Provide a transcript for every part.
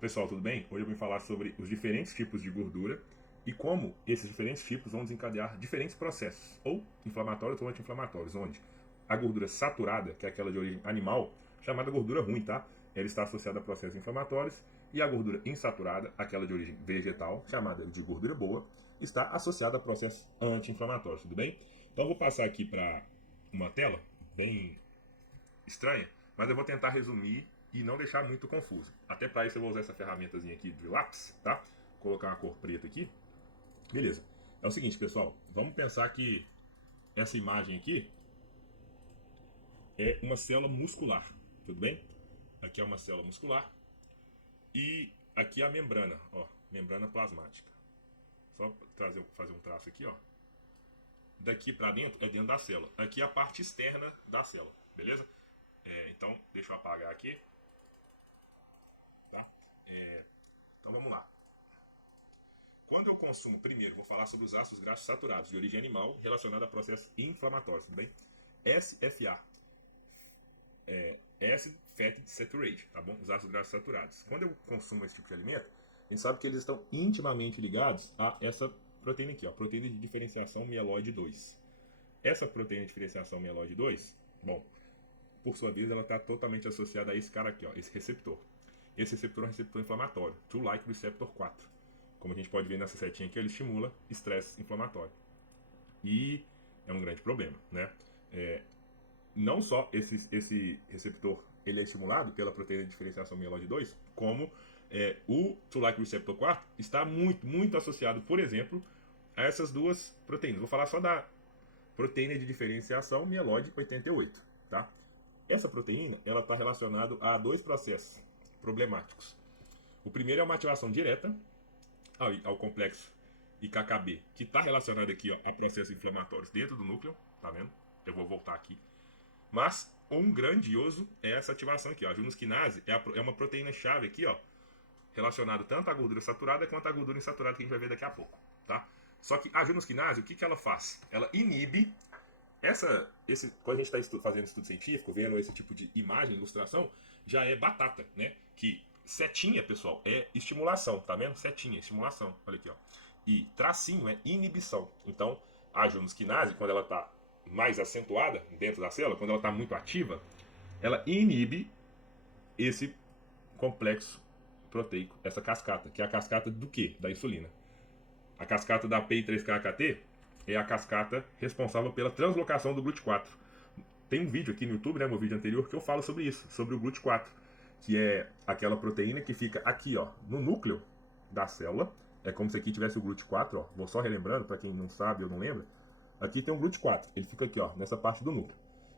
Pessoal, tudo bem? Hoje eu vim falar sobre os diferentes tipos de gordura e como esses diferentes tipos vão desencadear diferentes processos, ou inflamatórios ou anti-inflamatórios, onde a gordura saturada, que é aquela de origem animal, chamada gordura ruim, tá? Ela está associada a processos inflamatórios, e a gordura insaturada, aquela de origem vegetal, chamada de gordura boa, está associada a processos anti-inflamatórios, tudo bem? Então eu vou passar aqui para uma tela bem estranha, mas eu vou tentar resumir e não deixar muito confuso. Até para isso eu vou usar essa ferramentazinha aqui de lápis, tá? Colocar uma cor preta aqui. Beleza. É o seguinte, pessoal, vamos pensar que essa imagem aqui é uma célula muscular, tudo bem? Aqui é uma célula muscular e aqui é a membrana, ó, membrana plasmática. Só fazer um traço aqui, ó. Daqui para dentro é dentro da célula. Aqui é a parte externa da célula, beleza? Então, deixa eu apagar aqui. Tá? Então vamos lá. Quando eu consumo, primeiro, vou falar sobre os ácidos graxos saturados de origem animal relacionados a processos inflamatórios, tudo bem? SFA, Acid Fatty Saturate, tá bom? Os ácidos graxos saturados. Quando eu consumo esse tipo de alimento, a gente sabe que eles estão intimamente ligados a essa proteína aqui, ó, proteína de diferenciação mieloide 2. Essa proteína de diferenciação mieloide 2, bom, por sua vez, ela está totalmente associada a esse cara aqui, ó, esse receptor. Esse receptor é um receptor inflamatório, Toll-like receptor 4. Como a gente pode ver nessa setinha aqui, ele estimula estresse inflamatório. E é um grande problema, né? Não só esse receptor ele é estimulado pela proteína de diferenciação mieloide 2, como o Toll-like receptor 4 está muito associado, por exemplo, a essas duas proteínas. Vou falar só da proteína de diferenciação mieloide 88, tá? Essa proteína ela está relacionada a dois processos problemáticos. O primeiro é uma ativação direta ao complexo IKKB, que está relacionado aqui, ó, a processos inflamatórios dentro do núcleo, tá vendo? Eu vou voltar aqui. Mas um grandioso é essa ativação aqui, ó. A junusquinase é uma proteína-chave aqui, ó, relacionada tanto à gordura saturada quanto à gordura insaturada, que a gente vai ver daqui a pouco, tá? Só que a junusquinase, o que ela faz? Ela inibe quando a gente está fazendo estudo científico, vendo esse tipo de imagem, ilustração, já é batata, né? Que setinha, pessoal, é estimulação, tá vendo? Setinha, estimulação, olha aqui, ó. E tracinho é inibição. Então, a junusquinase, quando ela está mais acentuada dentro da célula, quando ela está muito ativa, ela inibe esse complexo proteico, essa cascata, que é a cascata do quê? Da insulina. A cascata da PI3K-AKT é a cascata responsável pela translocação do GLUT4. Tem um vídeo aqui no YouTube, né, meu vídeo anterior, que eu falo sobre isso, sobre o GLUT4, que é aquela proteína que fica aqui, ó, no núcleo da célula. É como se aqui tivesse o GLUT4, ó. Vou só relembrando para quem não sabe ou não lembra. Aqui tem um GLUT4, ele fica aqui, ó, nessa parte do núcleo.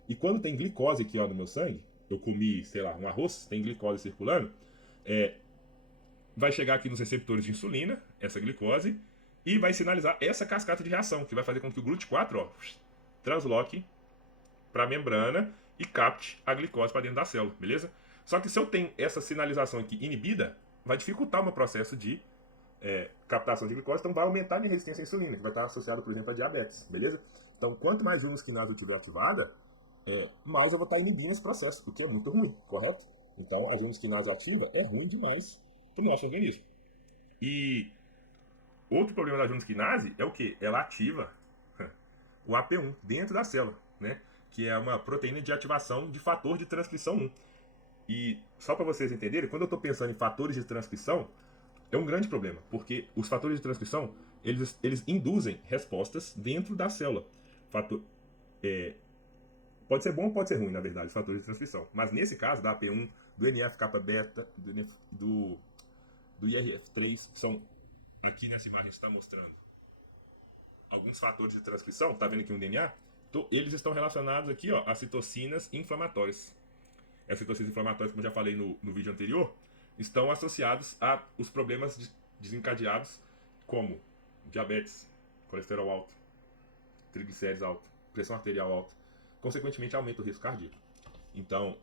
E quando tem glicose aqui, ó, no meu sangue, eu comi, sei lá, um arroz, tem glicose circulando, vai chegar aqui nos receptores de insulina, essa glicose, e vai sinalizar essa cascata de reação, que vai fazer com que o GLUT4, ó, transloque para a membrana e capte a glicose para dentro da célula, beleza? Só que se eu tenho essa sinalização aqui inibida, vai dificultar o meu processo de captação de glicose, então vai aumentar a minha resistência à insulina, que vai estar associado, por exemplo, a diabetes, beleza? Então, quanto mais junusquinase eu tiver ativada, mais eu vou estar inibindo esse processo, o que é muito ruim, correto? Então, a junusquinase ativa é ruim demais para o nosso organismo. E outro problema da junusquinase é o que? Ela ativa o AP1 dentro da célula, né? Que é uma proteína de ativação de fator de transcrição 1. E só para vocês entenderem, quando eu estou pensando em fatores de transcrição, é um grande problema, porque os fatores de transcrição eles induzem respostas dentro da célula. Fator, pode ser bom ou pode ser ruim, na verdade, os fatores de transcrição. Mas nesse caso, da AP1, do NF-kappa-beta, do IRF3, que são aqui nessa imagem está mostrando alguns fatores de transcrição, tá vendo aqui um DNA? Então, eles estão relacionados aqui, ó, a citocinas inflamatórias. As citocinas inflamatórias, como eu já falei no vídeo anterior, estão associados a os problemas desencadeados como diabetes, colesterol alto, triglicérides alto, pressão arterial alta, consequentemente aumenta o risco cardíaco. Então,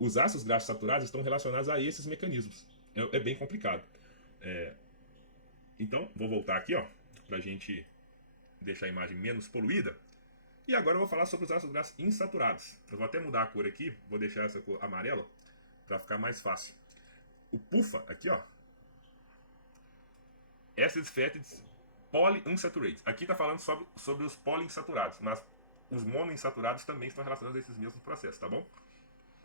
os ácidos graxos saturados estão relacionados a esses mecanismos. É bem complicado. Então, vou voltar aqui, ó, pra gente deixar a imagem menos poluída. E agora eu vou falar sobre os ácidos graxos insaturados. Eu vou até mudar a cor aqui, vou deixar essa cor amarela para ficar mais fácil. o PUFA, aqui, ó. Acids, Fats, Polyunsaturated. Aqui está falando sobre os poliinsaturados, mas os monoinsaturados também estão relacionados a esses mesmos processos, tá bom?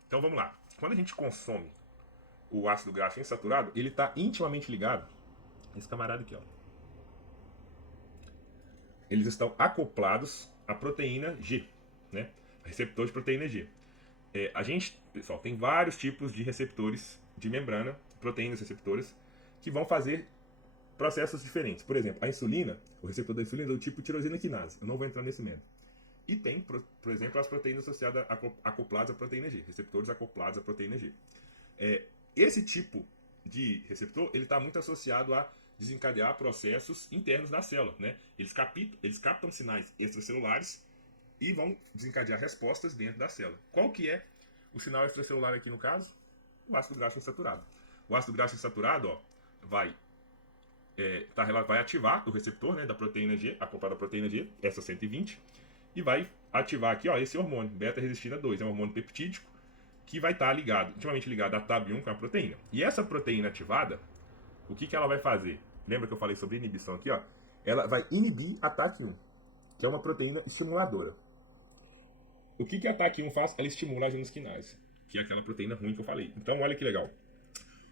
Então vamos lá. Quando a gente consome o ácido graxo insaturado, ele está intimamente ligado. Esse camarada aqui, ó. Eles estão acoplados à proteína G, né? Receptor de proteína G. A gente, pessoal, tem vários tipos de receptores de membrana, proteínas receptoras, que vão fazer processos diferentes. Por exemplo, a insulina, o receptor da insulina é do tipo tirosina quinase. Eu não vou entrar nesse método. E tem, por exemplo, as proteínas associadas acopladas à proteína G, receptores acoplados à proteína G. Esse tipo de receptor, ele está muito associado a desencadear processos internos da célula, né? Eles captam sinais extracelulares e vão desencadear respostas dentro da célula. Qual que é o sinal extracelular aqui no caso? O ácido graxo insaturado. O ácido graxo insaturado, ó, vai ativar o receptor, né, da proteína G, acoplado à proteína G, essa 120, e vai ativar aqui, ó, esse hormônio, beta-resistina 2, é um hormônio peptídico que vai estar intimamente ligado à TAB1 com a proteína. E essa proteína ativada, o que ela vai fazer? Lembra que eu falei sobre inibição aqui, ó? Ela vai inibir a TAC1, que é uma proteína estimuladora. O que a TAC1 faz? Ela estimula a junasquinase, que é aquela proteína ruim que eu falei. Então, olha que legal.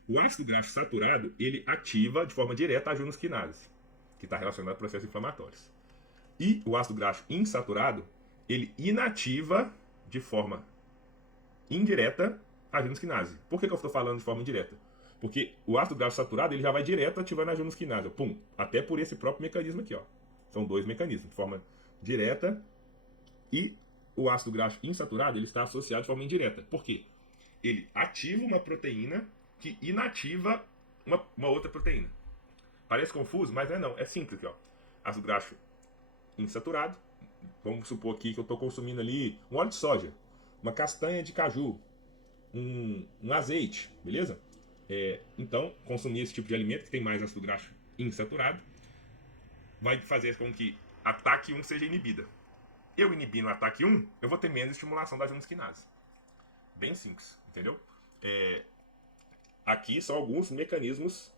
O ácido graxo saturado, ele ativa de forma direta a junasquinase, que está relacionada a processos inflamatórios. E o ácido graxo insaturado, ele inativa de forma indireta a junasquinase. Por que eu estou falando de forma indireta? Porque o ácido graxo saturado, ele já vai direto ativando a junasquinase. Pum, até por esse próprio mecanismo aqui, ó. São dois mecanismos, de forma direta, e o ácido graxo insaturado, ele está associado de forma indireta. Por quê? Ele ativa uma proteína que inativa uma outra proteína. Parece confuso, mas não. É simples aqui, ó. Ácido graxo insaturado. Vamos supor aqui que eu estou consumindo ali um óleo de soja, uma castanha de caju, um azeite, beleza? Então, consumir esse tipo de alimento que tem mais ácido graxo insaturado vai fazer com que a TAC1 seja inibida. Eu inibindo a TAC1, eu vou ter menos estimulação da junasquinase. Bem simples, entendeu? Aqui são alguns mecanismos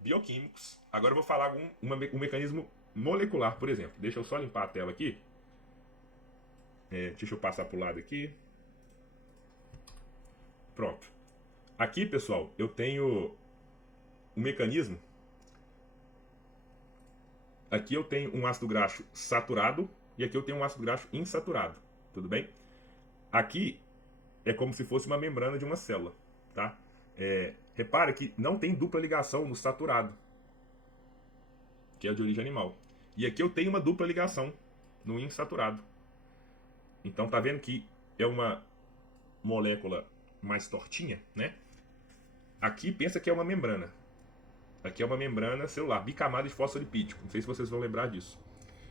bioquímicos. Agora eu vou falar um mecanismo molecular, por exemplo. Deixa eu só limpar a tela aqui. Deixa eu passar para o lado aqui. Pronto. Aqui, pessoal, eu tenho um mecanismo. Aqui eu tenho um ácido graxo saturado e aqui eu tenho um ácido graxo insaturado. Tudo bem? Aqui é como se fosse uma membrana de uma célula, tá? Repara que não tem dupla ligação no saturado, que é de origem animal. E aqui eu tenho uma dupla ligação no insaturado. Então tá vendo que é uma molécula mais tortinha, né? Aqui pensa que é uma membrana. Aqui é uma membrana celular, bicamada de fosfolipídico. Não sei se vocês vão lembrar disso.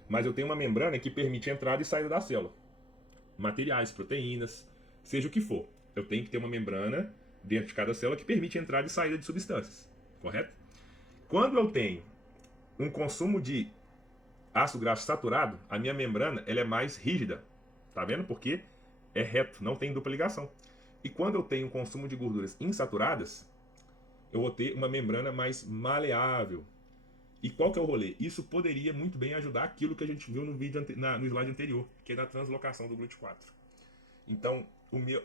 Mas eu tenho uma membrana que permite entrada e saída da célula. Materiais, proteínas, seja o que for. Eu tenho que ter uma membrana dentro de cada célula que permite entrada e saída de substâncias. Correto? Quando eu tenho um consumo de ácido graxo saturado, a minha membrana ela é mais rígida. Tá vendo? Porque é reto, não tem dupla ligação. E quando eu tenho um consumo de gorduras insaturadas, eu vou ter uma membrana mais maleável. E qual que é o rolê? Isso poderia muito bem ajudar aquilo que a gente viu no vídeo no slide anterior, que é da translocação do GLUT4. Então,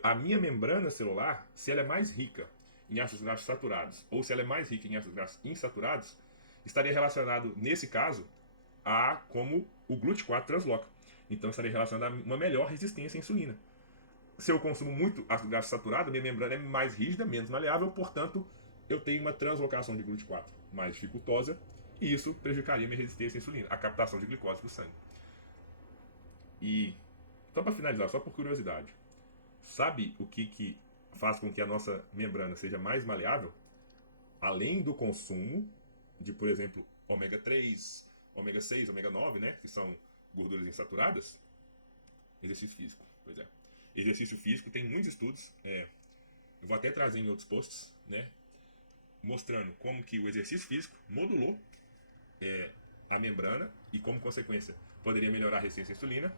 a minha membrana celular, se ela é mais rica em ácidos graxos saturados, ou se ela é mais rica em ácidos graxos insaturados, estaria relacionado, nesse caso, a como o GLUT4 transloca. Então, estaria relacionado a uma melhor resistência à insulina. Se eu consumo muito ácido graxo saturado, minha membrana é mais rígida, menos maleável, portanto, eu tenho uma translocação de GLUT4 mais dificultosa, e isso prejudicaria minha resistência à insulina, a captação de glicose do sangue. E, então, para finalizar, só por curiosidade, sabe o que faz com que a nossa membrana seja mais maleável? Além do consumo de, por exemplo, ômega 3, ômega 6, ômega 9, né, que são gorduras insaturadas, exercício físico. Pois é. Exercício físico, tem muitos estudos, eu vou até trazer em outros posts, né, mostrando como que o exercício físico modulou a membrana e, como consequência, poderia melhorar a resistência à insulina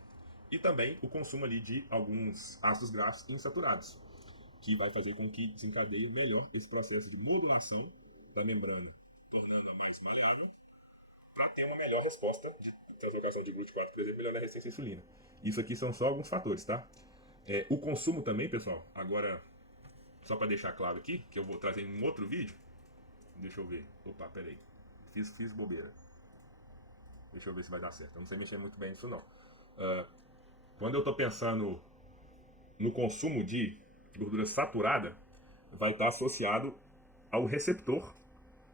e também o consumo ali de alguns ácidos graxos insaturados. que vai fazer com que desencadeie melhor esse processo de modulação da membrana, tornando-a mais maleável, para ter uma melhor resposta de translocação de GLUT4, por exemplo, melhorar a resistência à insulina. Isso aqui são só alguns fatores, tá? O consumo também, pessoal, agora, só para deixar claro aqui, que eu vou trazer em um outro vídeo. Deixa eu ver. Opa, peraí. Fiz bobeira. Deixa eu ver se vai dar certo. Eu não sei mexer muito bem nisso, não. Quando eu estou pensando no consumo de gordura saturada, vai estar associado ao receptor,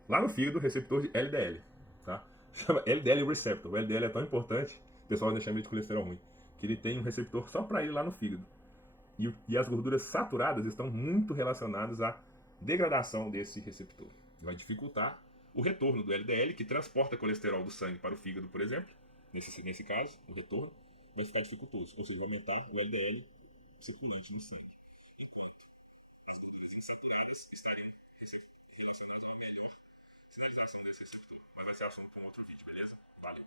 lá no fígado, receptor de LDL. Tá? Chama LDL receptor. O LDL é tão importante, o pessoal ainda chama de colesterol ruim, que ele tem um receptor só para ir lá no fígado. E as gorduras saturadas estão muito relacionadas à degradação desse receptor. Vai dificultar o retorno do LDL, que transporta colesterol do sangue para o fígado, por exemplo. Nesse caso, o retorno vai ficar dificultoso. Ou seja, vai aumentar o LDL circulante no sangue. Enquanto as gorduras insaturadas estariam relacionadas a uma melhor sinalização desse receptor. Mas vai ser assunto para um outro vídeo, beleza? Valeu!